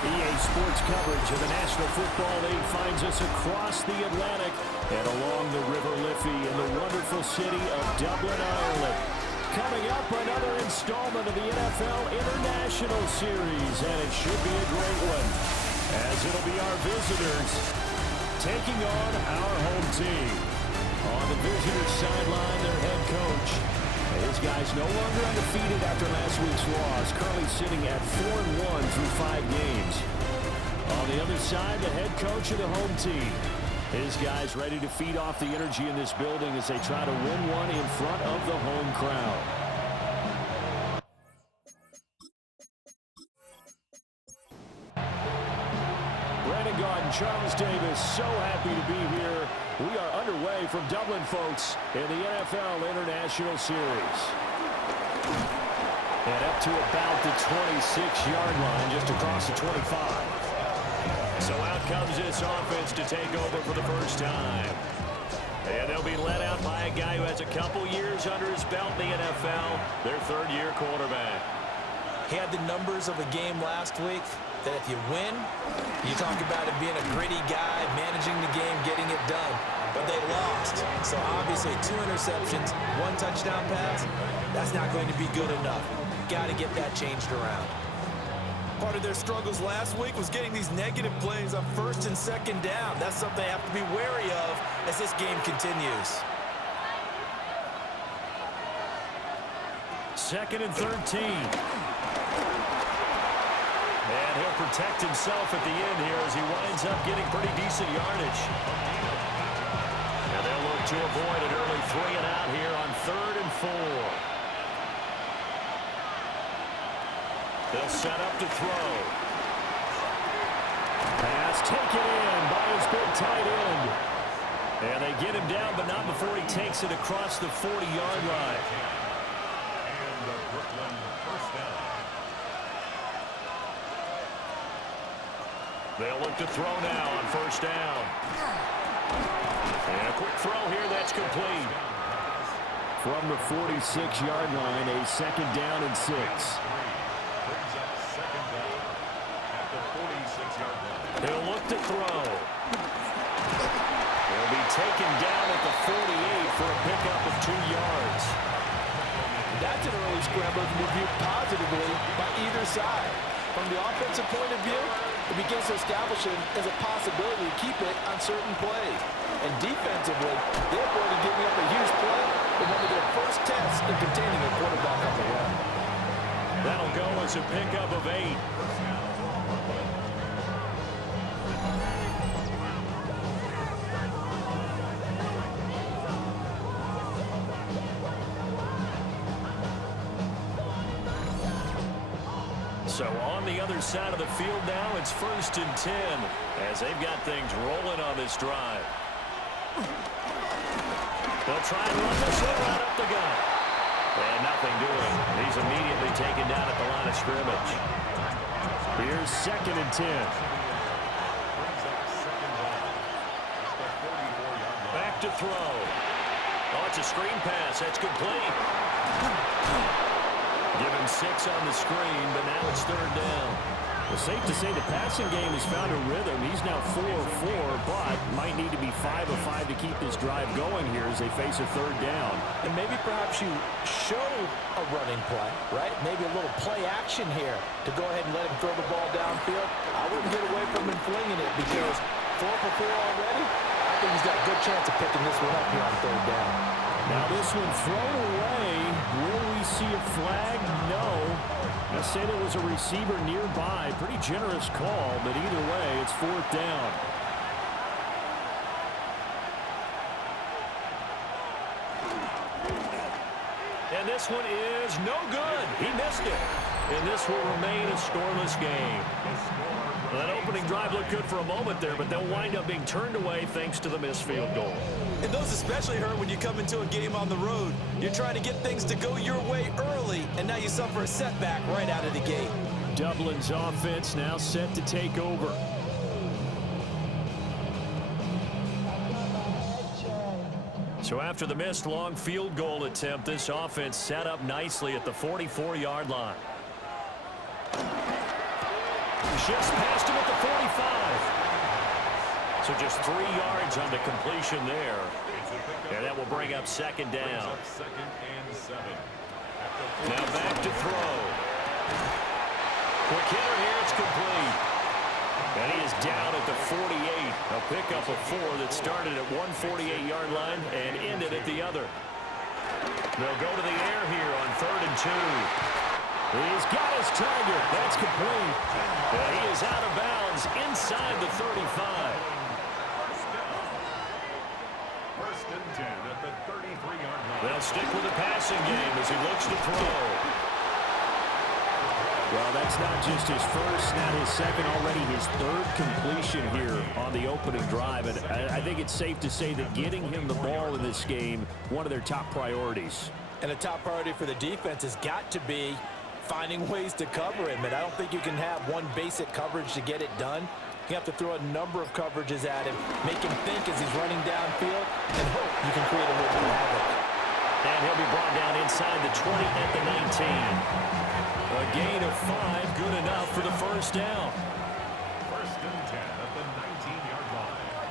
EA Sports coverage of the National Football League finds us across the Atlantic and along the River Liffey in the wonderful city of Dublin, Ireland. Coming up, another installment of the NFL International Series, and it should be a great one, as it'll be our visitors taking on our home team. On the visitors' sideline, their head coach. His guys no longer undefeated after last week's loss, currently sitting at 4-1 through 5 games. On the other side, the head coach of the home team. His guys ready to feed off the energy in this building as they try to win one in front of the home crowd. Brandon Garden, Charles Davis, so happy to be here. We are underway from Dublin, folks, in the NFL International Series. And up to about the 26-yard line, just across the 25. So out comes this offense to take over for the first time. And they'll be led out by a guy who has a couple years under his belt in the NFL, their third-year quarterback. He had the numbers of a game last week that if you win, you talk about it being a gritty guy, managing the game, getting it done. But they lost. So obviously 2 interceptions, 1 touchdown pass, that's not going to be good enough. Got to get that changed around. Part of their struggles last week was getting these negative plays on 1st and 2nd down. That's something they have to be wary of as this game continues. 2nd and 13. And he'll protect himself at the end here as he winds up getting pretty decent yardage. And they'll look to avoid an early 3 and out here on 3rd and 4. They'll set up to throw. Pass taken in by his big tight end. And they get him down, but not before he takes it across the 40-yard line. And the Brooklyn first down. They'll look to throw now on 1st down. And a quick throw here, that's complete. From the 46-yard line, a 2nd down and 6. Brings up 2nd down at the 46-yard line. He'll look to throw. He'll be taken down at the 48 for a pickup of 2 yards. That's an early scramble to be viewed positively by either side. From the offensive point of view, it begins to establish it as a possibility to keep it on certain plays. And defensively, they avoided giving up a huge play in one of their first tests in containing a quarterback on the run. That'll go as a pickup of 8. So on the other side of the field now, it's 1st and 10 as they've got things rolling on this drive. They'll try and run this one right up the gut. And nothing doing. He's immediately taken down at the line of scrimmage. Here's 2nd and 10. Back to throw. Oh, it's a screen pass. That's complete. Given 6 on the screen, but now it's 3rd down. Well, safe to say the passing game has found a rhythm. He's now 4 of 4, but might need to be 5 of 5 to keep this drive going here as they face a 3rd down. And maybe perhaps you show a running play, right? Maybe a little play action here to go ahead and let him throw the ball downfield. I wouldn't get away from him flinging it because 4 for 4 already. I think he's got a good chance of picking this one up here on 3rd down. Now this one thrown away. Will we see a flag? No. I say there was a receiver nearby. Pretty generous call, but either way, it's 4th down. And this one is no good. He missed it. And this will remain a scoreless game. That opening drive looked good for a moment there, but they'll wind up being turned away thanks to the missed field goal. And those especially hurt when you come into a game on the road. You're trying to get things to go your way early, and now you suffer a setback right out of the gate. Dublin's offense now set to take over. So after the missed long field goal attempt, this offense set up nicely at the 44-yard line. Just past him at the 45. So just 3 yards on the completion there. And that will bring up second down. Second and 7. Now back to throw. Quick hitter here, it's complete. And he is down at the 48. A pickup of 4 that started at one 48-yard line and ended at the other. They'll go to the air here on 3rd and 2. He's got his target. That's complete. And he is out of bounds inside the 35. First and 10 at the 33-yard line. They'll stick with the passing game as he looks to throw. Well, that's not just his first, not his second, already his 3rd completion here on the opening drive. And I think it's safe to say that getting him the ball in this game, one of their top priorities. And a top priority for the defense has got to be finding ways to cover him. And I don't think you can have one basic coverage to get it done. You have to throw a number of coverages at him, make him think as he's running downfield, and hope you can create a little bit of havoc. And he'll be brought down inside the 20 at the 19. A gain of 5, good enough for the first down. First and 10 at the 19-yard line.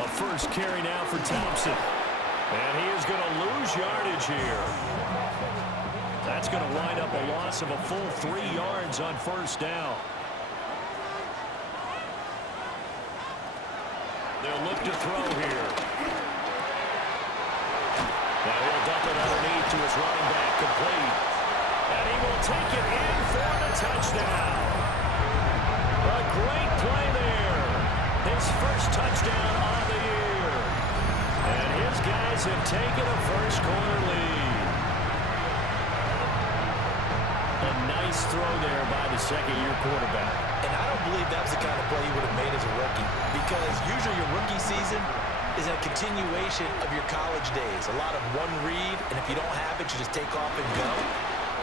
A first carry now for Thompson. And he is going to lose yardage here. That's going to wind up a loss of a full 3 yards on first down. They'll look to throw here. Now he'll dump it underneath to his running back, complete. And he will take it in for the touchdown. A great play there. His first touchdown on the year. And his guys have taken a first-quarter lead. A nice throw there by the second-year quarterback. And I don't believe that was the kind of play he would have made as a rookie, because usually your rookie season is a continuation of your college days. A lot of one read, and if you don't have it, you just take off and go.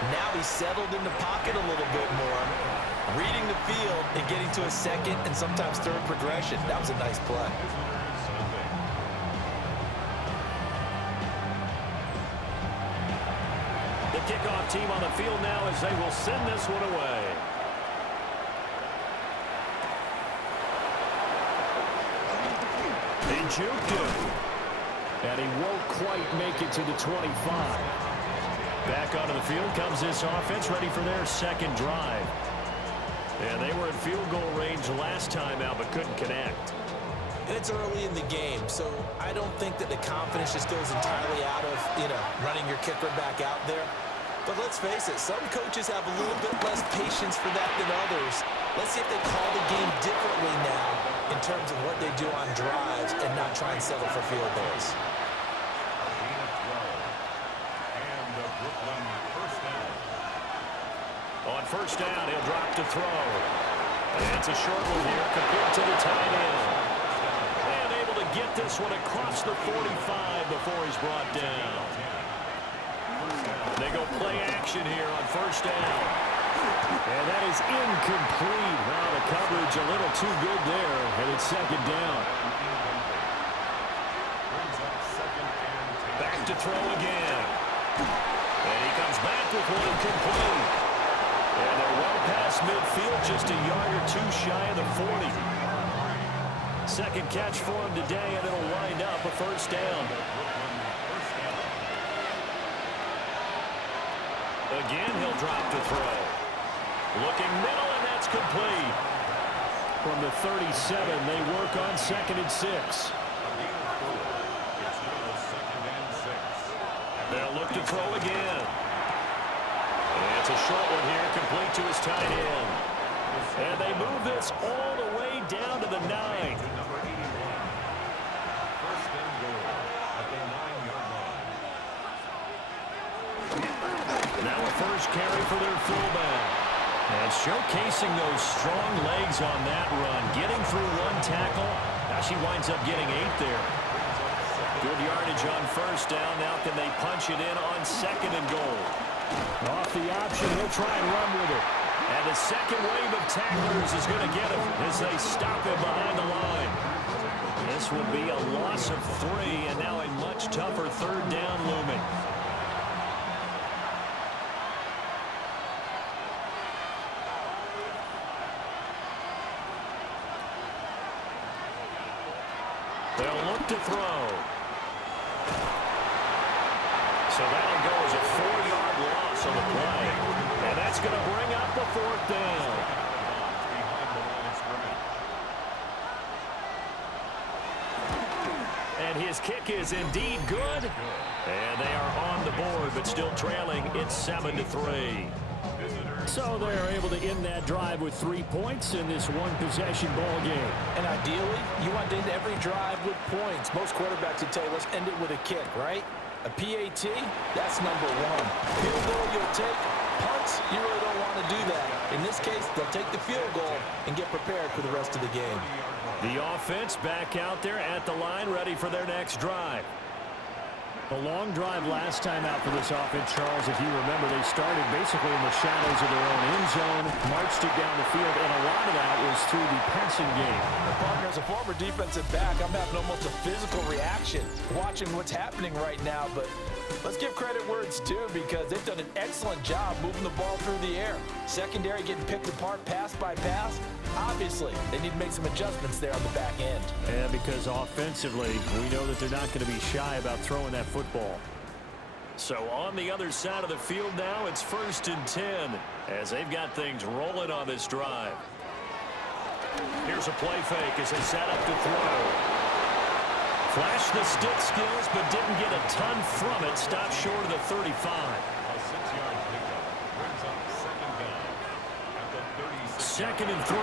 Now he's settled in the pocket a little bit more, reading the field and getting to a second and sometimes third progression. That was a nice play. The kickoff team on the field now as they will send this one away. They juked him. And he won't quite make it to the 25. Back onto the field comes this offense, ready for their second drive. And they were in field goal range last time out, but couldn't connect. And it's early in the game, so I don't think that the confidence just goes entirely out of, running your kicker back out there. But let's face it, some coaches have a little bit less patience for that than others. Let's see if they call the game differently now in terms of what they do on drives and not try and settle for field goals. On first down, he'll drop to throw. And it's a short one here, complete to the tight end. And able to get this one across the 45 before he's brought down. They go play action here on first down. And that is incomplete. Wow, the coverage a little too good there. And it's second down. Back to throw again. And he comes back with one complete. And they're well past midfield, just a yard or two shy of the 40. Second catch for him today, and it'll wind up a first down. Again, he'll drop to throw. Looking middle, and that's complete. From the 37, they work on 2nd and 6. They'll look to throw again. And it's a short one here, complete to his tight end. And they move this all the way down to the 9. First and goal at the 9-yard line. Now a first carry for their fullback. And showcasing those strong legs on that run. Getting through one tackle. Now she winds up getting 8 there. Good yardage on first down. Now can they punch it in on 2nd and goal? Off the option, he'll try and run with it. And the second wave of tacklers is going to get him as they stop him behind the line. This will be a loss of 3, and now a much tougher third down looming. to throw. So that'll go as a 4-yard loss on the play. And that's going to bring up the 4th down. And his kick is indeed good. And they are on the board, but still trailing. It's 7-3. So they're able to end that drive with 3 points in this one-possession ball game. And ideally, you want to end every drive with points. Most quarterbacks would tell you, let's end it with a kick, right? A PAT, that's number 1. Field goal you'll take. Punts, you really don't want to do that. In this case, they'll take the field goal and get prepared for the rest of the game. The offense back out there at the line, ready for their next drive. A long drive last time out for this offense, Charles. If you remember, they started basically in the shadows of their own end zone, marched it down the field, and a lot of that was through the passing game. Partner, as a former defensive back, I'm having almost a physical reaction watching what's happening right now, but let's give credit where it's due because they've done an excellent job moving the ball through the air. Secondary getting picked apart pass by pass. Obviously, they need to make some adjustments there on the back end. And because offensively, we know that they're not going to be shy about throwing that football. So on the other side of the field now, it's 1st and 10 as they've got things rolling on this drive. Here's a play fake as they set up to throw. Flashed the stick skills, but didn't get a ton from it. Stopped short of the 35. A 6-yard pickup brings up 2nd down at the 36. 2nd and 3.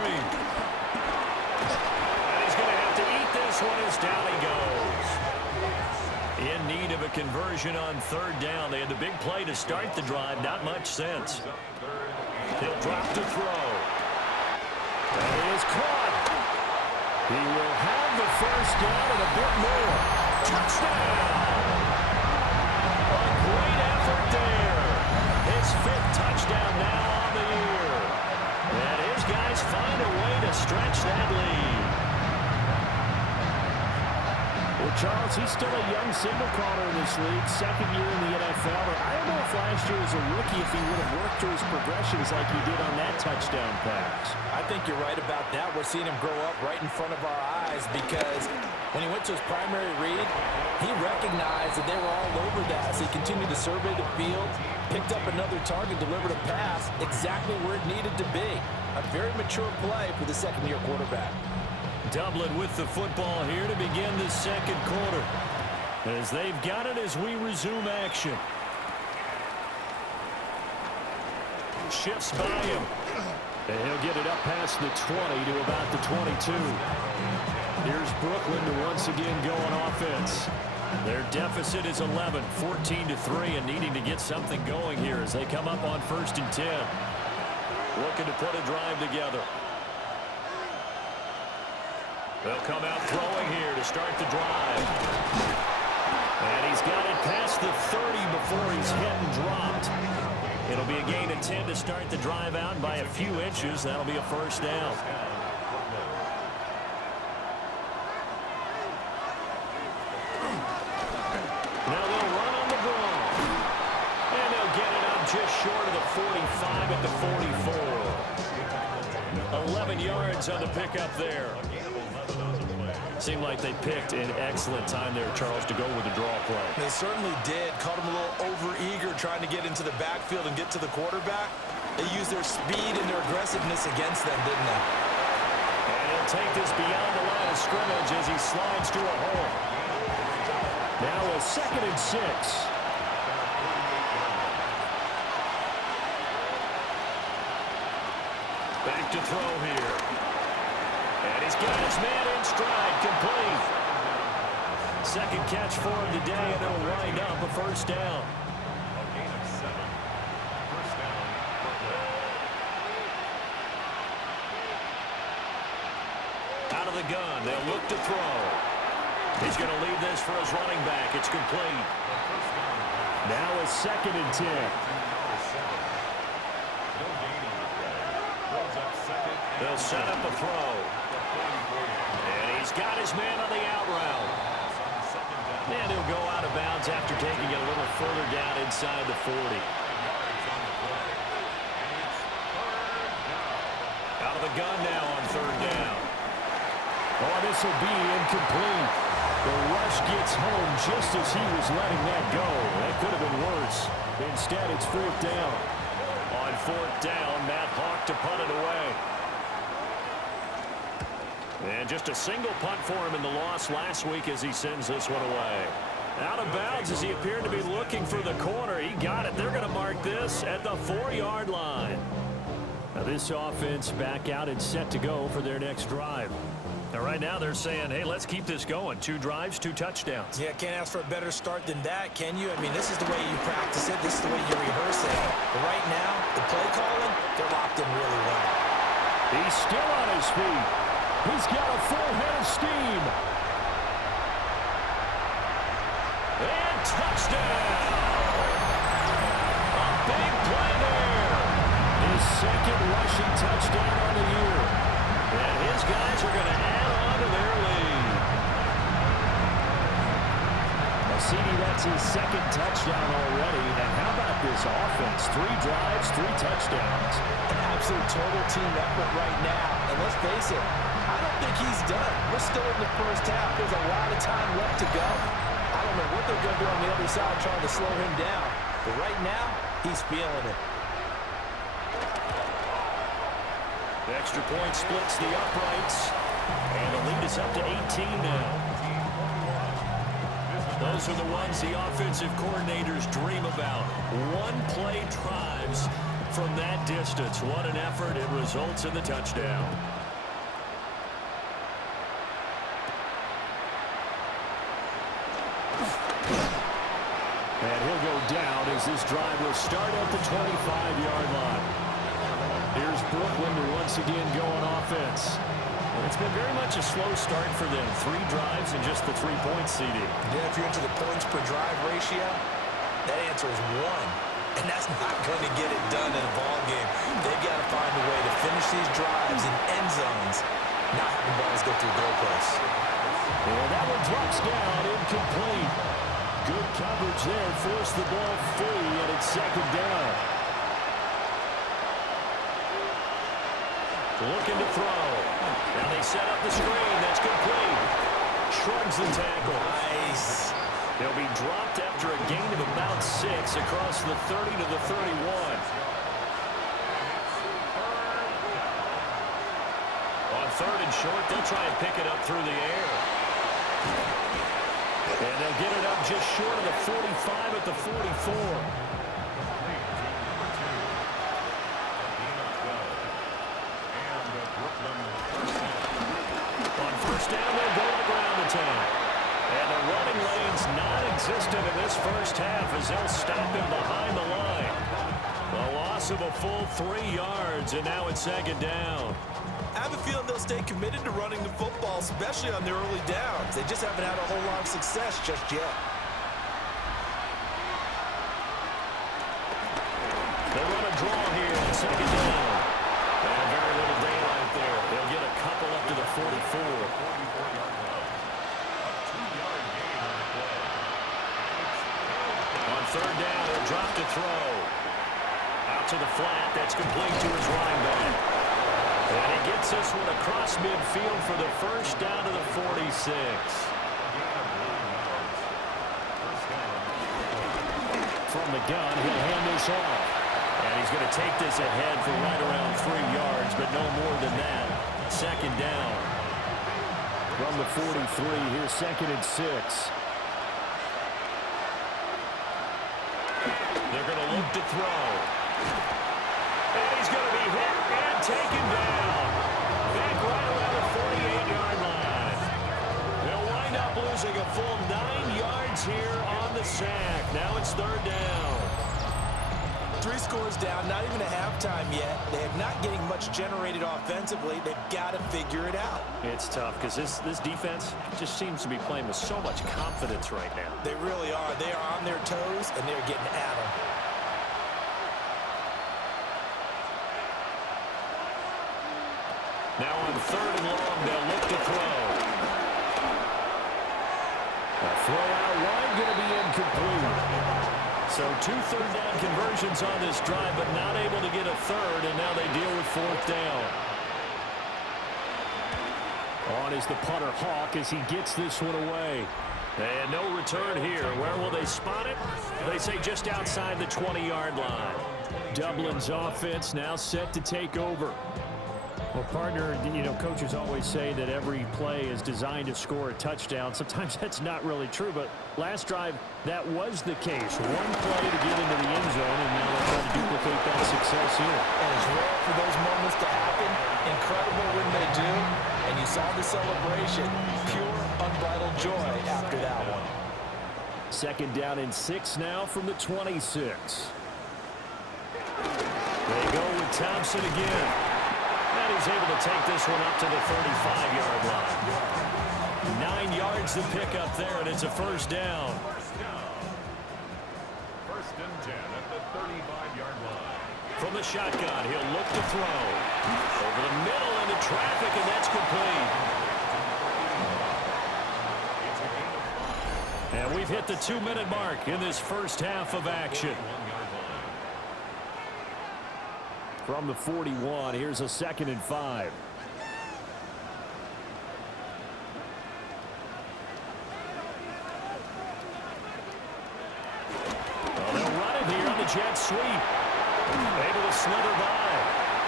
And he's going to have to eat this one as down he goes. In need of a conversion on 3rd down. They had the big play to start the drive. Not much sense. He'll drop to throw. That is caught. He will have the 1st down and a bit more. Touchdown! A great effort there. His 5th touchdown now on the year. And his guys find a way to stretch that lead. Well, Charles, he's still a young signal caller in this league, 2nd year in the NFL. But I don't know if last year as a rookie if he would have worked through his progressions like he did on that touchdown pass. I think you're right about that. We're seeing him grow up right in front of our eyes because when he went to his primary read, he recognized that they were all over that as he continued to survey the field, picked up another target, delivered a pass exactly where it needed to be. A very mature play for the 2nd-year quarterback. Dublin with the football here to begin the 2nd quarter. As they've got it as we resume action. Shifts by him. And he'll get it up past the 20 to about the 22. Here's Brooklyn to once again go on offense. Their deficit is 11, 14-3, and needing to get something going here as they come up on 1st and 10. Looking to put a drive together. They'll come out throwing here to start the drive. And he's got it past the 30 before he's hit and dropped. It'll be a gain of 10 to start the drive out by a few inches. That'll be a 1st down. Now they'll run on the ball. And they'll get it up just short of the 45 at the 44. 11 yards on the pickup there. Seemed like they picked an excellent time there, Charles, to go with the draw play. They certainly did. Caught him a little over-eager trying to get into the backfield and get to the quarterback. They used their speed and their aggressiveness against them, didn't they? And he'll take this beyond the line of scrimmage as he slides to a hole. Now a 2nd and 6. Back to throw here. And he's got his man in stride, complete. 2nd catch for him today, and it'll wind up a 1st down. A gain of 7. 1st down. Out of the gun, they'll look to throw. He's going to leave this for his running back. It's complete. Now a 2nd and 10. They'll set up a throw. And he's got his man on the out route. And he'll go out of bounds after taking it a little further down inside the 40. Out of the gun now on 3rd down. Oh, this will be incomplete. The rush gets home just as he was letting that go. That could have been worse. Instead, it's fourth down. On fourth down, Matt Hawk to punt it away. And just a single punt for him in the loss last week as he sends this one away. Out of bounds as he appeared to be looking for the corner. He got it. They're going to mark this at the 4-yard line. Now this offense back out and set to go for their next drive. Now right now they're saying, hey, let's keep this going. 2 drives, 2 touchdowns. Yeah, can't ask for a better start than that, can you? I mean, this is the way you practice it. This is the way you rehearse it. But right now, the play calling, they're locked in really well. He's still on his feet. He's got a full head of steam. And touchdown! A big play there. His second rushing touchdown on the year. And his guys are going to add on to their lead. Well, CD, that's his second touchdown already. And how about this offense? 3 drives, 3 touchdowns. An absolute total team effort right now. And let's face it, I don't think he's done. We're still in the first half. There's a lot of time left to go. I don't know what they're going to do on the other side trying to slow him down. But right now, he's feeling it. The extra point splits the uprights. And the lead is up to 18 now. Those are the ones the offensive coordinators dream about. One-play drives from that distance. What an effort. It results in the touchdown. And he'll go down as this drive will start at the 25-yard line. Here's Brooklyn to once again go on offense. And it's been very much a slow start for them. 3 drives and just the 3 points, CD. Yeah, if you're into the points per drive ratio, that answer is 1. And that's not going to get it done in a ball game. They've got to find a way to finish these drives in end zones, not having balls go through goalposts. And that one drops down, incomplete. Good coverage there, forced the ball free, and it's second down. Looking to throw. Now they set up the screen. That's complete. Shrugs the tackle. Nice. They'll be dropped after a gain of about 6 across the 30 to the 31. On 3rd and short, they'll try and pick it up through the air. And they'll get it up just short of the 45 at the 44. On first down, they'll go to the ground attack. And the running lane's non-existent in this first half as they'll stop him behind the line. A loss of a full 3 yards, and now it's second down. I have a feeling they'll stay committed to running the football, especially on their early downs. They just haven't had a whole lot of success just yet. They run a draw here on second down. And very little daylight there. They'll get a couple up to the 44. On 3rd down, he'll drop to throw. Out to the flat. That's complete to his running back. And he gets this one across midfield for the first down to the 46. From the gun, he'll hand this off. And he's going to take this ahead for right around 3 yards, but no more than that. Second down. From the 43, here's 2nd and 6. They're going to look to throw. And he's going to be hit and taken down. Back right around the 48-yard line. They'll wind up losing a full 9 yards here on the sack. Now it's 3rd down. 3 scores down, not even a halftime yet. They're not getting much generated offensively. They've got to figure it out. It's tough because this defense just seems to be playing with so much confidence right now. They really are. They are on their toes, and they're getting at them. Now on 3rd and long, they'll look to throw. A throw out wide going to be incomplete. So 2 third down conversions on this drive, but not able to get a 3rd, and now they deal with 4th down. On on is the punter Hawk as he gets this one away. And no return here. Where will they spot it? They say just outside the 20-yard line. Dublin's offense now set to take over. Well, partner, coaches always say that every play is designed to score a touchdown. Sometimes that's not really true, but last drive, that was the case. One play to get into the end zone, and now they're trying to duplicate that success here. And it's rare for those moments to happen. Incredible when they do. And you saw the celebration. Pure, unbridled joy after that one. 2nd down and 6 now from the 26. They go with Thompson again. And he's able to take this one up to the 35-yard line. 9 yards to pick up there, and it's a 1st down. 1st and 10 at the 35-yard line. From the shotgun, he'll look to throw. Over the middle into traffic, and that's complete. And we've hit the 2-minute mark in this first half of action. From the 41, here's a 2nd and 5. Well, they'll run it here on the jet sweep. Able to smother by.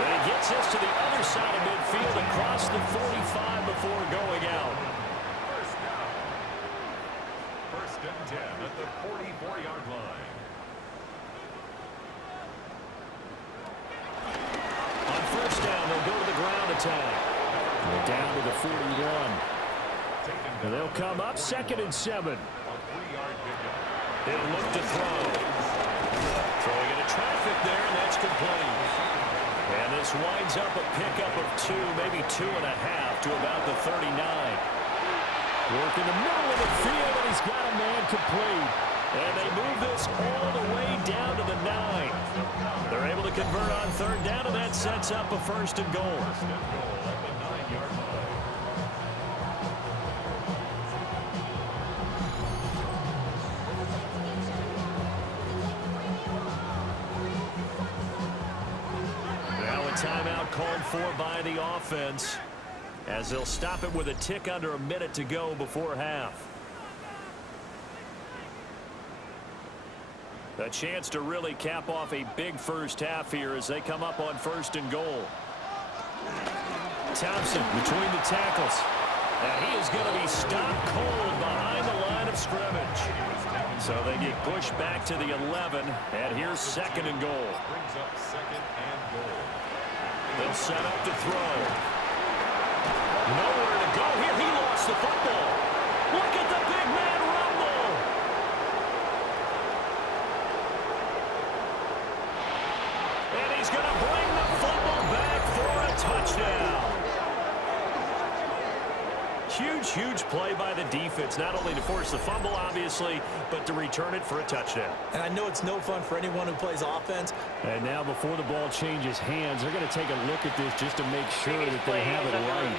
And he gets this to the other side of midfield across the 45 before going out. 1st and 10 at the 44-yard line. On 1st down, they'll go to the ground attack. They're down to the 41. And they'll come up 2nd and 7. They'll look to throw. Throwing into traffic there, and that's complete. And this winds up a pickup of 2, maybe 2.5 to about the 39. Work in the middle of the field, and he's got a man complete. And they move this all the way down to the 9. They're able to convert on 3rd down, and that sets up a 1st and goal. 1st and goal at the 9-yard line. Now a timeout called for by the offense, as they'll stop it with a tick under a minute to go before half. A chance to really cap off a big first half here as they come up on 1st and goal. Thompson between the tackles. And he is going to be stopped cold behind the line of scrimmage. So they get pushed back to the 11, and here's 2nd and goal. Brings up 2nd and goal. They'll set up to throw. Nowhere to go here. He lost the football. Look at the big man rumble. And he's going to bring the football back for a touchdown. Huge, huge play by the defense, not only to force the fumble, obviously, but to return it for a touchdown. And I know it's no fun for anyone who plays offense. And now before the ball changes hands, they're going to take a look at this just to make sure that they have it right.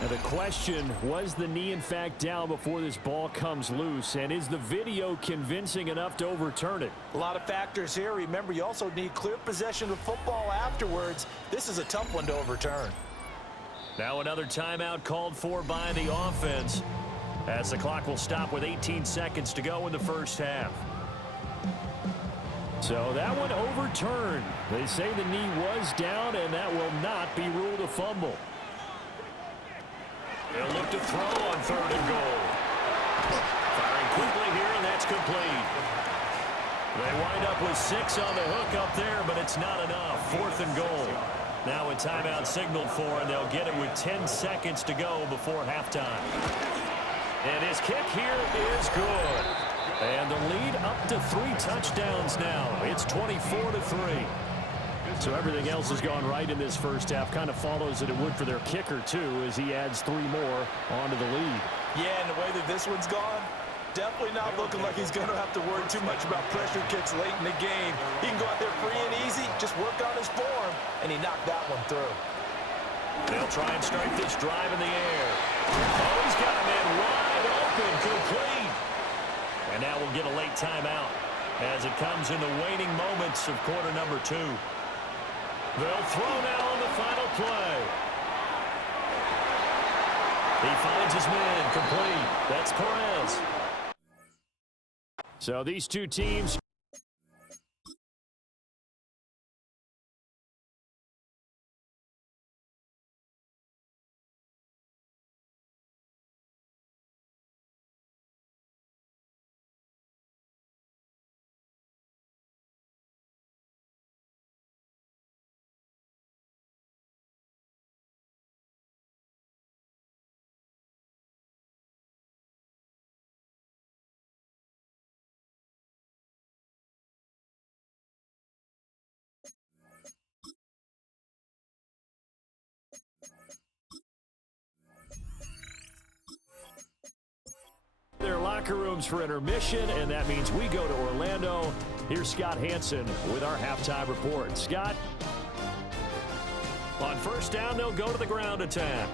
Now the question, was the knee in fact down before this ball comes loose? And is the video convincing enough to overturn it? A lot of factors here. Remember, you also need clear possession of football afterwards. This is a tough one to overturn. Now another timeout called for by the offense, as the clock will stop with 18 seconds to go in the first half. So that one overturned. They say the knee was down, and that will not be ruled a fumble. They'll look to throw on 3rd and goal. Firing quickly here, and that's complete. They wind up with 6 on the hook up there, but it's not enough. 4th and goal. Now a timeout signaled for, and they'll get it with 10 seconds to go before halftime. And his kick here is good. And the lead up to 3 touchdowns now. It's 24-3. So everything else has gone right in this first half. Kind of follows that it would for their kicker, too, as he adds 3 more onto the lead. Yeah, and the way that this one's gone, definitely not looking like he's going to have to worry too much about pressure kicks late in the game. He can go out there free and easy, just work on his form, and he knocked that one through. They'll try and start this drive in the air. Oh, he's got a man wide open, complete. And now we'll get a late timeout as it comes in the waning moments of quarter number 2. They'll throw now on the final play. He finds his man complete. That's Perez. So these two teams. Their locker rooms for intermission, and that means we go to Orlando. Here's Scott Hansen with our halftime report. Scott? On first down, they'll go to the ground attack.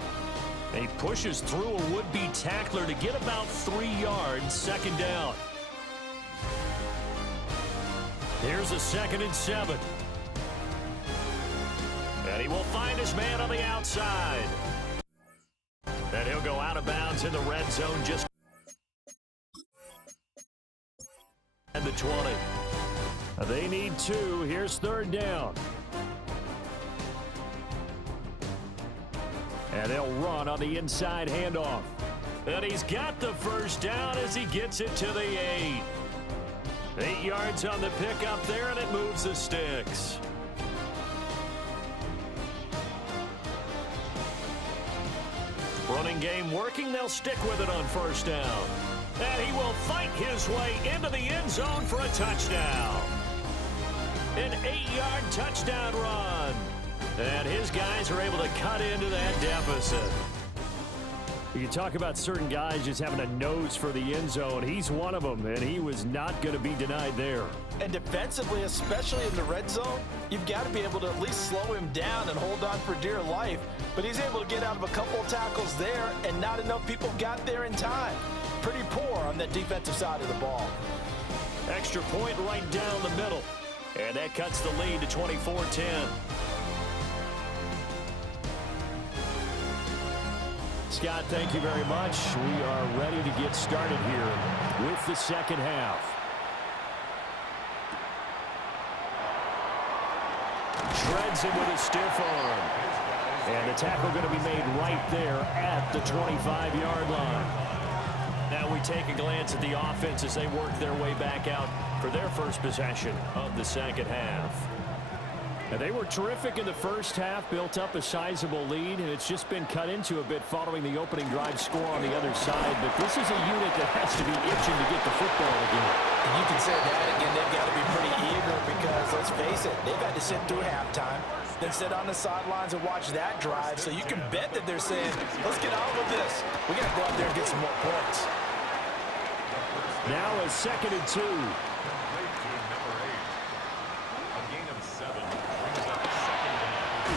And he pushes through a would-be tackler to get about 3 yards, second down. Here's a 2nd and 7. And he will find his man on the outside. And he'll go out of bounds in the red zone just at the 20. They need 2. Here's 3rd down. And they'll run on the inside handoff. And he's got the first down as he gets it to the 8. 8 yards on the pickup there, and it moves the sticks. Running game working. They'll stick with it on first down. And he will fight his way into the end zone for a touchdown. An 8-yard touchdown run. And his guys are able to cut into that deficit. You talk about certain guys just having a nose for the end zone. He's one of them, and he was not going to be denied there. And defensively, especially in the red zone, you've got to be able to at least slow him down and hold on for dear life. But he's able to get out of a couple of tackles there, and not enough people got there in time. Pretty poor on that defensive side of the ball. Extra point right down the middle. And that cuts the lead to 24-10. Scott, thank you very much. We are ready to get started here with the second half. Shreds him with a stiff arm. And the tackle going to be made right there at the 25-yard line. Now we take a glance at the offense as they work their way back out for their first possession of the second half. And they were terrific in the first half, built up a sizable lead, and it's just been cut into a bit following the opening drive score on the other side. But this is a unit that has to be itching to get the football again. And you can say that again, they've got to be pretty eager because, let's face it, they've had to sit through halftime, then sit on the sidelines and watch that drive. So you can bet that they're saying, let's get on with this. We got to go out there and get some more points. Now a 2nd and 2.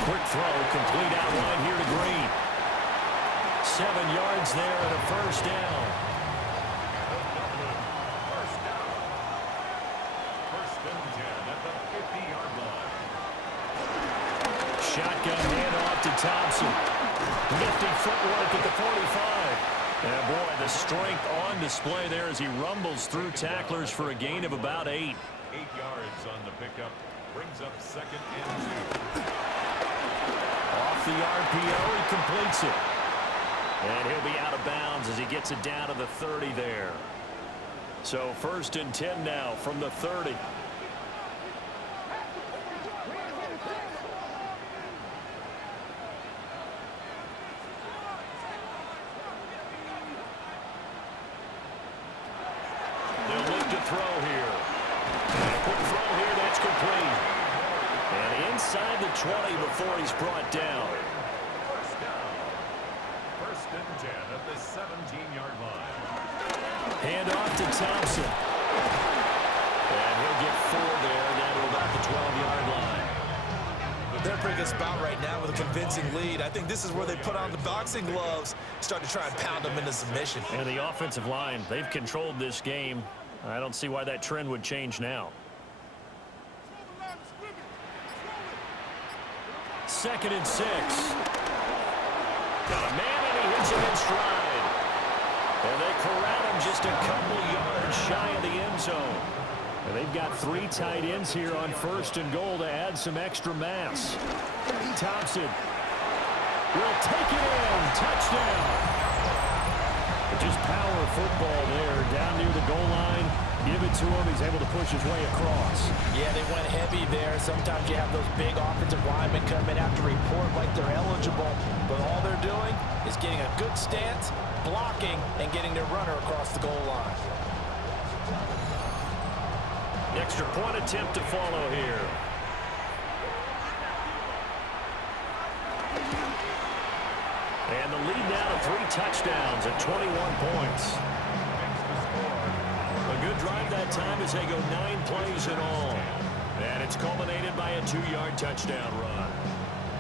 Quick throw, complete out wide here to Green. 7 yards there and a first down. First and 10 at the 50-yard line. Shotgun handoff to Thompson. Nifty footwork at the 45. And boy, the strength on display there as he rumbles through tacklers for a gain of about 8. 8 yards on the pickup. Brings up 2nd and 2. Off the RPO, he completes it. And he'll be out of bounds as he gets it down to the 30 there. So 1st and 10 now from the 30. They'll look to throw here. And a quick throw here, that's complete. And inside the 20 before he's brought down. First down. 1st and 10 at the 17-yard line. Hand off to Thompson. And he'll get 4 there, down to about the 12-yard line. They're in a pretty good spot right now with a convincing lead. I think this is where they put on the boxing gloves, start to try and pound them into submission. And the offensive line, they've controlled this game. I don't see why that trend would change now. 2nd and 6. Got a man, and he hits him in stride. And they corral him just a couple yards shy of the end zone. And they've got 3 tight ends here on 1st and goal to add some extra mass. Thompson will take it in. Touchdown. Just power football there, down near the goal line. Give it to him. He's able to push his way across. Yeah, they went heavy there. Sometimes you have those big offensive linemen come in after report like they're eligible, but all they're doing is getting a good stance, blocking, and getting their runner across the goal line. Extra point attempt to follow here. And the lead now to 3 touchdowns at 21 points. A good drive that time as they go 9 plays in all. And it's culminated by a 2-yard touchdown run.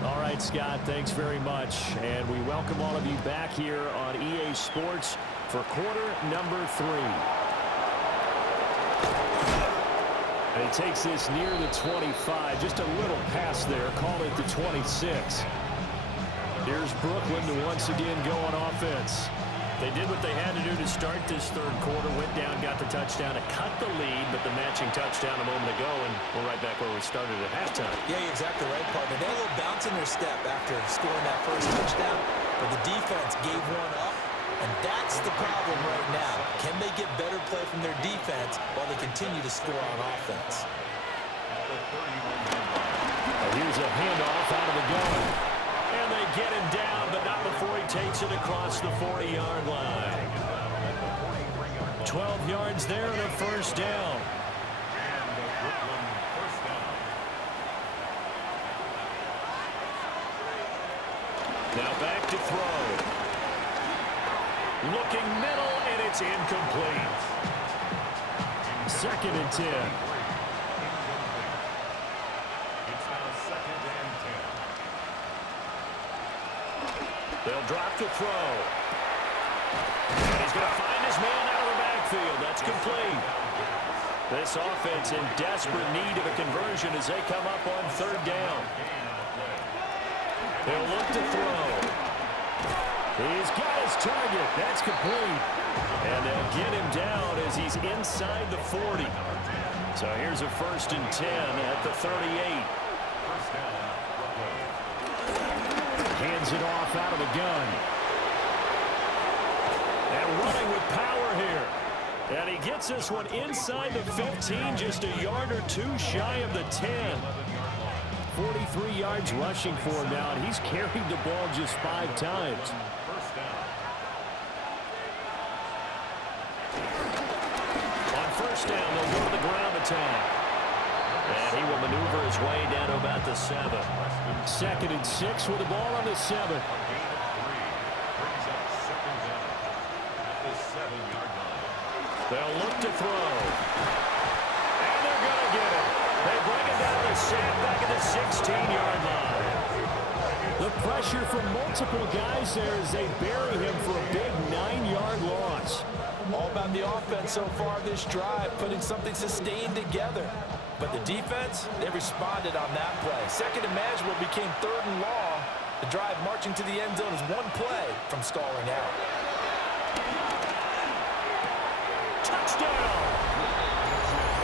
All right, Scott, thanks very much. And we welcome all of you back here on EA Sports for quarter number 3. And he takes this near the 25, just a little pass there, call it the 26. Here's Brooklyn to once again go on offense. They did what they had to do to start this 3rd quarter, went down, got the touchdown to cut the lead, but the matching touchdown a moment ago, and we're right back where we started at halftime. Yeah, you're exactly right, partner. They had a little bounce in their step after scoring that first touchdown, but the defense gave one up, and that's the problem right now. Can they get better play from their defense while they continue to score on offense? Here's a handoff out of the gun. And they get him down, but not before he takes it across the 40-yard line. 12 yards there and a 1st down. Now back to throw. Looking middle, and it's incomplete. 2nd and 10. They'll drop to throw. And he's going to find his man out of the backfield. That's complete. This offense in desperate need of a conversion as they come up on 3rd down. They'll look to throw. He's got his target. That's complete. And they'll get him down as he's inside the 40. So here's a 1st and 10 at the 38. Hands it off out of the gun. And running with power here. And he gets this one inside the 15, just a yard or 2 shy of the 10. 43 yards rushing for him now, and he's carried the ball just 5 times. On 1st down, they'll go to the ground attack. And he will maneuver his way down to about the 7. 2nd and 6 with the ball on the 7. They'll look to throw. And they're going to get it. They bring it down to Sam back at the 16-yard line. The pressure from multiple guys there as they bury him for a big 9-yard loss. All about the offense so far this drive, putting something sustained together. But the defense, they responded on that play. 2nd and manageable became 3rd and long. The drive marching to the end zone is 1 play from stalling out. Touchdown!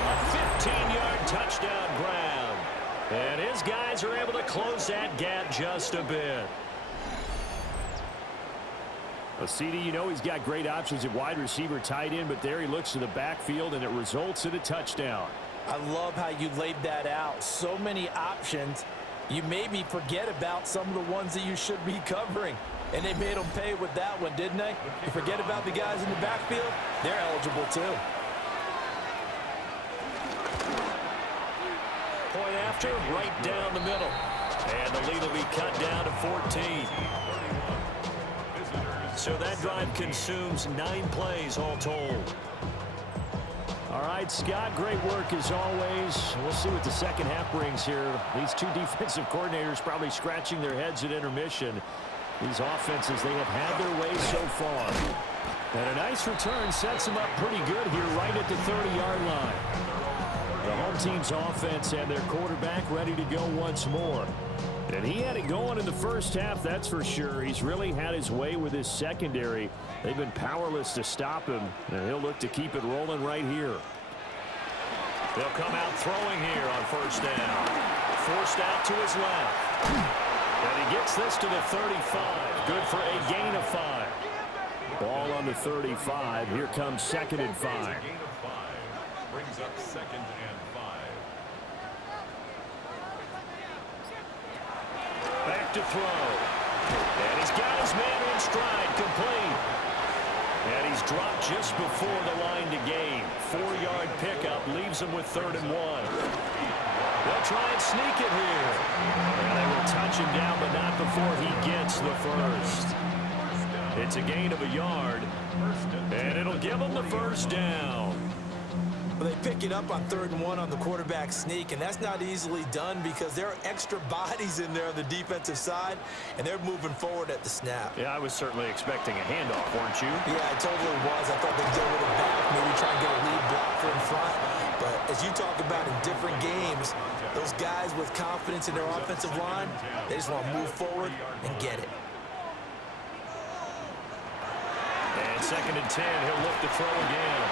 A 15-yard touchdown grab. And his guys are able to close that gap just a bit. Well, CD, you know he's got great options at wide receiver, tight end, but there he looks to the backfield, and it results in a touchdown. I love how you laid that out. So many options. You maybe forget about some of the ones that you should be covering. And they made them pay with that one, didn't they? You forget about the guys in the backfield, they're eligible too. Point after, right down the middle. And the lead will be cut down to 14. So that drive consumes 9 plays all told. All right, Scott, great work as always. We'll see what the second half brings here. These 2 defensive coordinators probably scratching their heads at intermission. These offenses, they have had their way so far. And a nice return sets them up pretty good here right at the 30-yard line. The home team's offense and their quarterback ready to go once more. And he had it going in the first half, that's for sure. He's really had his way with his secondary. They've been powerless to stop him, and he'll look to keep it rolling right here. They'll come out throwing here on first down. Forced out to his left. And he gets this to the 35. Good for a gain of 5. Ball on the 35. Here comes 2nd and 5. Gain of 5. Brings up 2nd and 5. Back to throw. And he's got his man in stride, complete. And he's dropped just before the line to gain. 4-yard pickup leaves him with 3rd and 1. They'll try and sneak it here. And they will touch him down, but not before he gets the first. It's a gain of a yard, and it'll give him the first down. Well, they pick it up on 3rd and 1 on the quarterback sneak, and that's not easily done because there are extra bodies in there on the defensive side, and they're moving forward at the snap. Yeah, I was certainly expecting a handoff, weren't you? Yeah, I totally was. I thought they'd go with it back, maybe try and get a lead blocker in front. But as you talk about in different games, those guys with confidence in their offensive line, they just want to move forward and get it. And 2nd and 10, he'll look to throw again.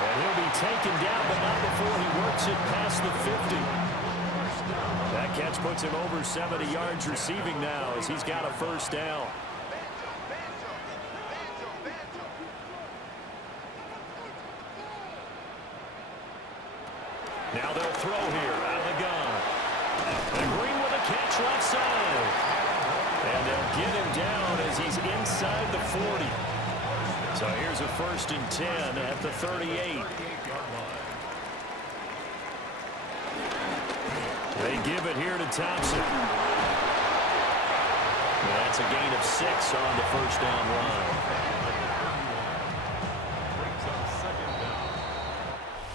And he'll be taken down, but not before he works it past the 50. That catch puts him over 70 yards receiving now as he's got a first down. Now they'll throw here out of the gun. And Green with a catch left side. And they'll get him down as he's inside the 40. So here's a 1st and 10 at the 38. They give it here to Thompson. That's a gain of 6 on the first down run.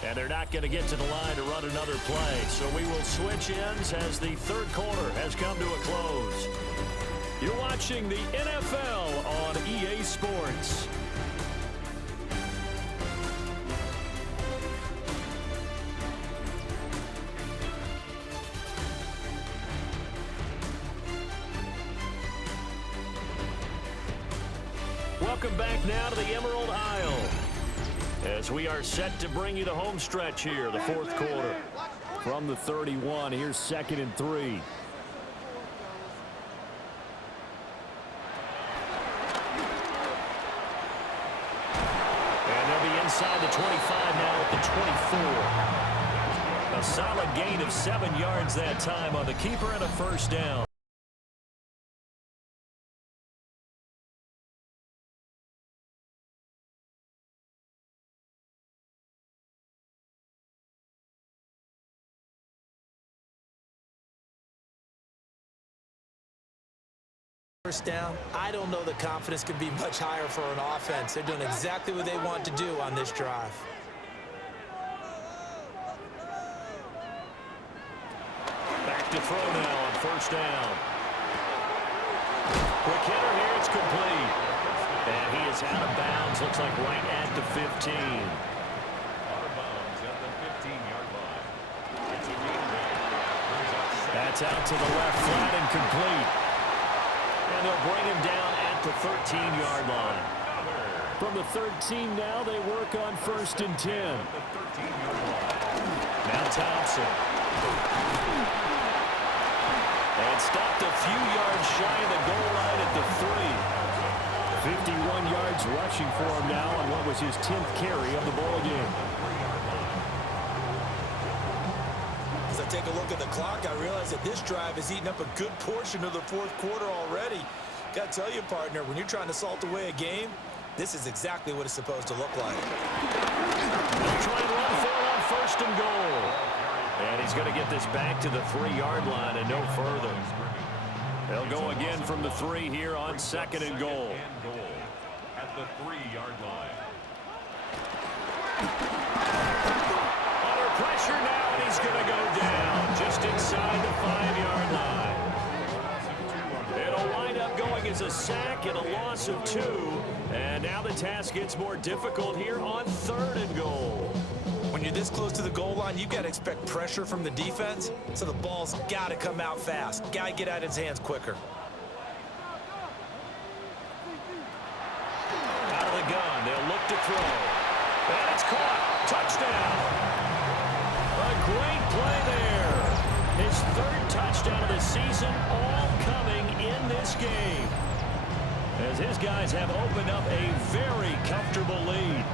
And they're not going to get to the line to run another play. So we will switch ends as the 3rd quarter has come to a close. You're watching the NFL on EA Sports. Welcome back now to the Emerald Isle as we are set to bring you the home stretch here, the 4th quarter. From the 31, here's 2nd and 3. And they'll be inside the 25 now at the 24. A solid gain of 7 yards that time on the keeper and a first down. First down, I don't know the confidence can be much higher for an offense. They're doing exactly what they want to do on this drive. Back to throw now on first down. Quick hitter here, it's complete. And he is out of bounds, looks like right at the 15. Out of bounds at the 15-yard line. It's a gain there. That's out to the left, flat and complete. And they'll bring him down at the 13-yard line. From the 13 now, they work on 1st and 10. Now Thompson. And stopped a few yards shy of the goal line at the 3. 51 yards rushing for him now on what was his 10th carry of the ball game. As I take a look at the clock, I realize that this drive has eaten up a good portion of the 4th quarter already. Got to tell you, partner, when you're trying to salt away a game, this is exactly what it's supposed to look like. They'll try and run for it on 1st and goal. And he's going to get this back to the 3-yard line and no further. They'll go again from the 3 here on 2nd and goal. At the 3-yard line. Under pressure now, and he's going to go down just inside the 5-yard line. It'll wind up going as a sack and a loss of 2. And now the task gets more difficult here on 3rd and goal. When you're this close to the goal line, you've got to expect pressure from the defense, so the ball's got to come out fast. Got to get out of his hands quicker. Out of the gun, they'll look to throw. And it's caught. Touchdown. A great play there. His third touchdown of the season, all coming in this game, as his guys have opened up a very comfortable lead.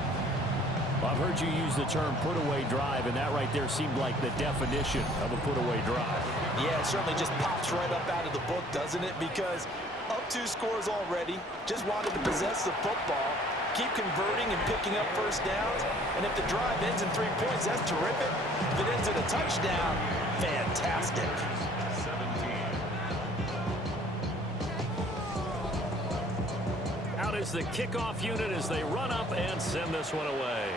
I've heard you use the term put-away drive, and that right there seemed like the definition of a put-away drive. Yeah, it certainly just pops right up out of the book, doesn't it? Because up 2 scores already, just wanted to possess the football, keep converting and picking up first downs, and if the drive ends in 3 points, that's terrific. If it ends in a touchdown, fantastic. 17. Out is the kickoff unit as they run up and send this one away.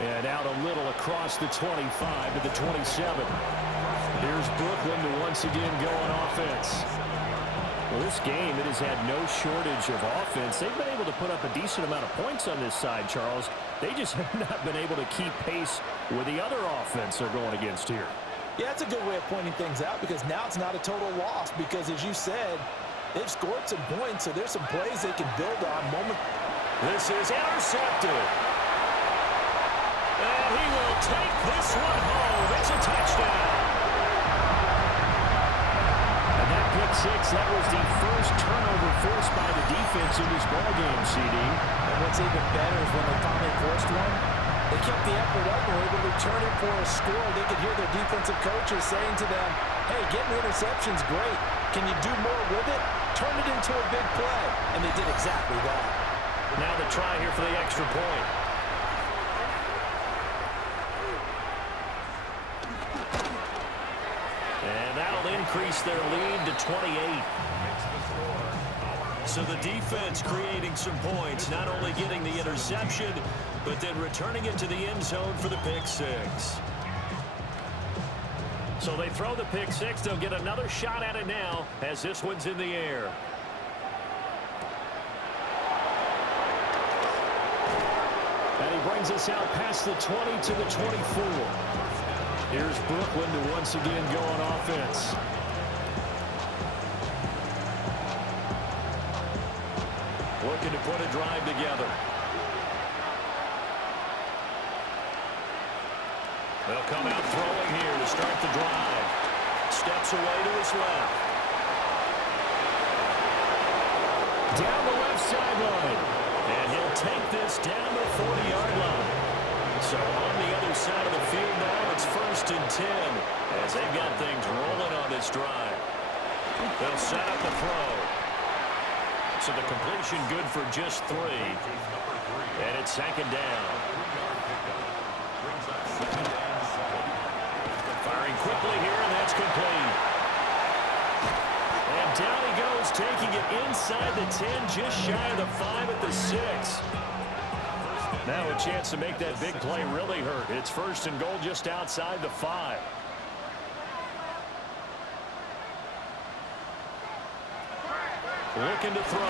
And out a little across the 25 to the 27. Here's Brooklyn to once again go on offense. Well, this game, it has had no shortage of offense. They've been able to put up a decent amount of points on this side, Charles. They just have not been able to keep pace with the other offense they're going against here. Yeah, that's a good way of pointing things out, because now it's not a total loss, because as you said, they've scored some points, so there's some plays they can build on. This is intercepted. And he will take this one home. It's a touchdown. And that pick six, that was the first turnover forced by the defense in this ballgame, CD. And what's even better is when they finally forced one, they kept the effort up and were able to return it for a score. They could hear their defensive coaches saying to them, hey, getting the interception's great. Can you do more with it? Turn it into a big play. And they did exactly that. Now the try here for the extra point. And that'll increase their lead to 28. So the defense creating some points, not only getting the interception, but then returning it to the end zone for the pick six. So they throw the pick six. They'll get another shot at it now as this one's in the air. And he brings us out past the 20 to the 24. Here's Brooklyn to once again go on offense. Looking to put a drive together. They'll come out throwing here to start the drive. Steps away to his left. Down the left sideline. And he'll take this down the 40-yard line. So on the other side of the field now, it's 1st and 10 as they've got things rolling on this drive. They'll set up the throw. So the completion good for just 3. And it's 2nd down. Firing quickly here, and that's complete. And down he goes, taking it inside the 10, just shy of the 5 at the 6. Now a chance to make that big play really hurt. It's 1st and goal just outside the 5. Looking to throw.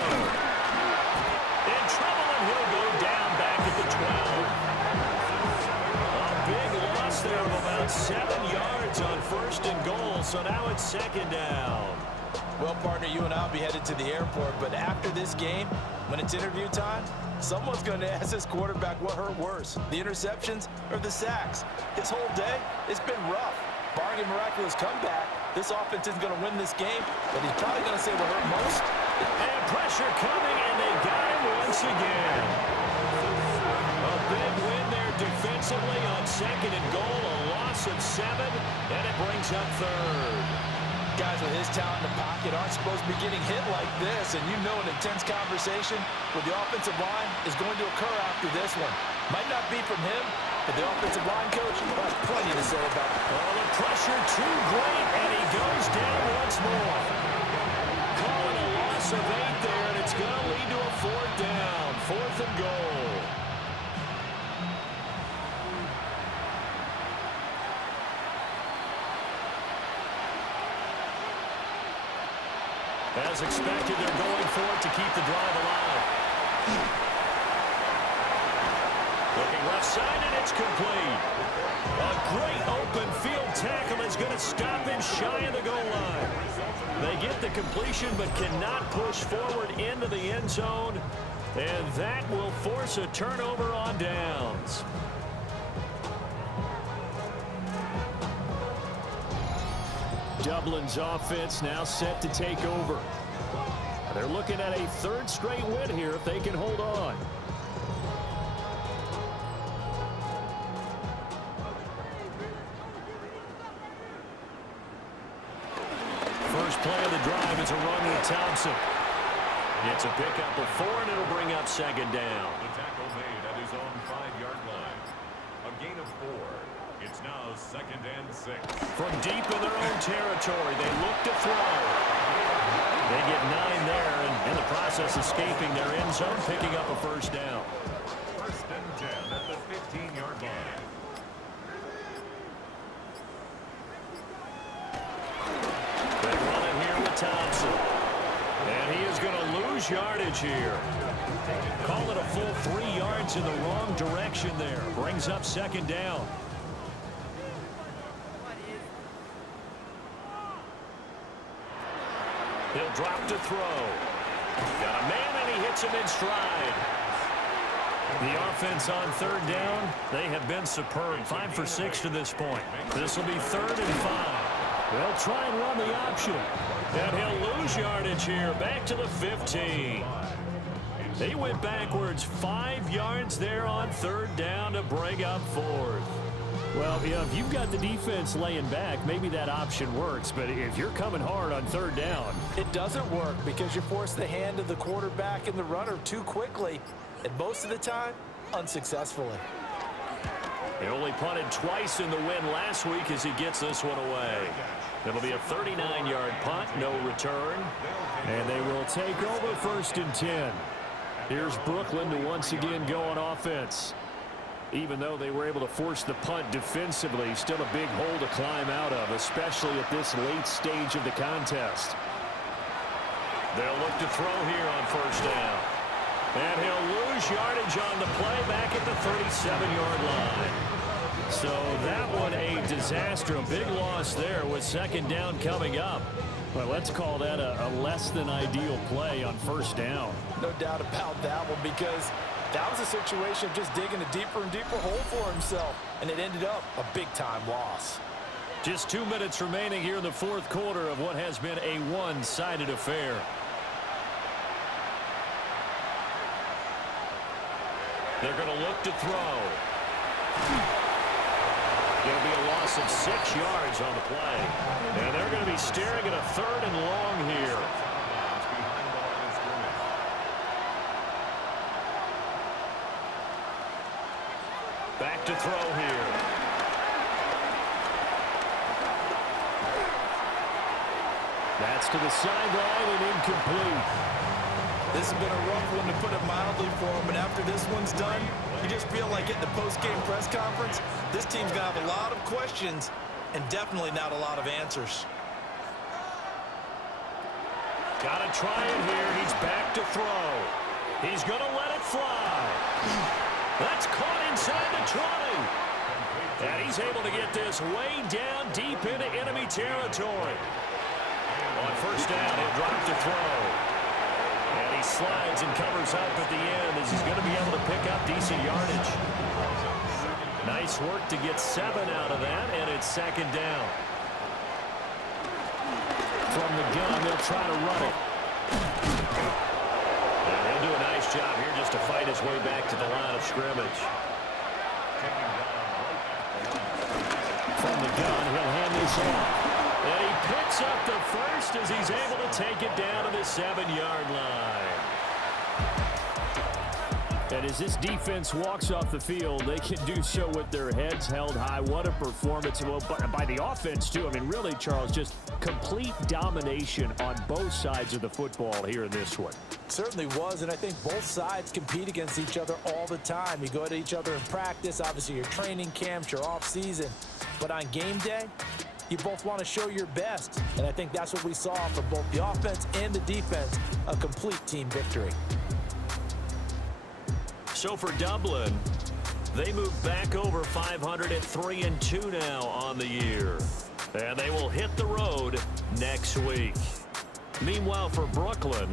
In trouble, and he'll go down back at the 12. A big loss there of about 7 yards on 1st and goal, so now it's 2nd down. Well, partner, you and I will be headed to the airport, but after this game, when it's interview time, someone's going to ask this quarterback what hurt worse, the interceptions or the sacks. His whole day, it's been rough. Barring a miraculous comeback, this offense isn't going to win this game, but he's probably going to say what hurt most. And pressure coming, and they got him once again. A big win there defensively on 2nd and goal, a loss of 7, and it brings up 3rd. Guys with his talent in the pocket aren't supposed to be getting hit like this, and you know an intense conversation with the offensive line is going to occur after this one. Might not be from him, but the offensive line coach will have plenty to say about it. Oh, the pressure too great, and he goes down once more. Calling a loss of 8 there, and it's going to lead to a 4th down, 4th and goal. As expected, they're going for it to keep the drive alive. Looking left side, and it's complete. A great open field tackle is going to stop him shy of the goal line. They get the completion but cannot push forward into the end zone, and that will force a turnover on downs. Dublin's offense now set to take over. They're looking at a third straight win here if they can hold on. First play of the drive is a run with Thompson. It's a pickup of 4, and it'll bring up second down. The tackle made at his own 5-yard line. A gain of 4. It's now 2nd and 6. From deep in their own territory, they look to throw. They get 9 there, and in the process escaping their end zone, picking up a first down. 1st and 10 at the 15-yard line. They run it here with Thompson. And he is going to lose yardage here. Call it a full 3 yards in the wrong direction there. Brings up second down. He'll drop to throw. Got a man, and he hits him in stride. The offense on 3rd down, they have been superb. 5 for 6 to this point. This will be 3rd and 5. They'll try and run the option. And he'll lose yardage here. Back to the 15. They went backwards 5 yards there on 3rd down to bring up 4th. Well, yeah, if you've got the defense laying back, maybe that option works. But if you're coming hard on 3rd down, it doesn't work because you force the hand of the quarterback and the runner too quickly, and most of the time, unsuccessfully. He only punted twice in the win last week as he gets this one away. It'll be a 39-yard punt, no return. And they will take over 1st and 10. Here's Brooklyn to once again go on offense. Even though they were able to force the punt defensively, still a big hole to climb out of, especially at this late stage of the contest. They'll look to throw here on 1st down. And he'll lose yardage on the play back at the 37-yard line. So that one a disaster, a big loss there with 2nd down coming up. Well, let's call that a less than ideal play on 1st down. No doubt about that one, because that was a situation of just digging a deeper and deeper hole for himself, and it ended up a big-time loss. Just 2 minutes remaining here in the 4th quarter of what has been a one-sided affair. They're going to look to throw. It'll be a loss of 6 yards on the play. And they're going to be staring at a 3rd and long here. Back to throw here. That's to the sideline and incomplete. This has been a rough one, to put it mildly, for him. And after this one's done, you just feel like at the post-game press conference, this team's going to have a lot of questions and definitely not a lot of answers. Got to try it here. He's back to throw. He's going to let it fly. That's caught inside the 20. And he's able to get this way down deep into enemy territory. On 1st down, he'll drop to throw. And he slides and covers up at the end as he's going to be able to pick up decent yardage. Nice work to get 7 out of that, and it's 2nd down. From the gun, they'll try to run it. And he'll do a nice job here just to fight his way back to the line of scrimmage. From the gun, he'll hand this off. And he picks up the first as he's able to take it down to the 7-yard line. And as this defense walks off the field, they can do so with their heads held high. What a performance. Well, by the offense, too. I mean, really, Charles, just complete domination on both sides of the football here in this one. Certainly was, and I think both sides compete against each other all the time. You go at each other in practice, obviously your training camps, your off season. But on game day, you both want to show your best. And I think that's what we saw from both the offense and the defense, a complete team victory. So for Dublin, they move back over 500 at 3-2 now on the year. And they will hit the road next week. Meanwhile, for Brooklyn,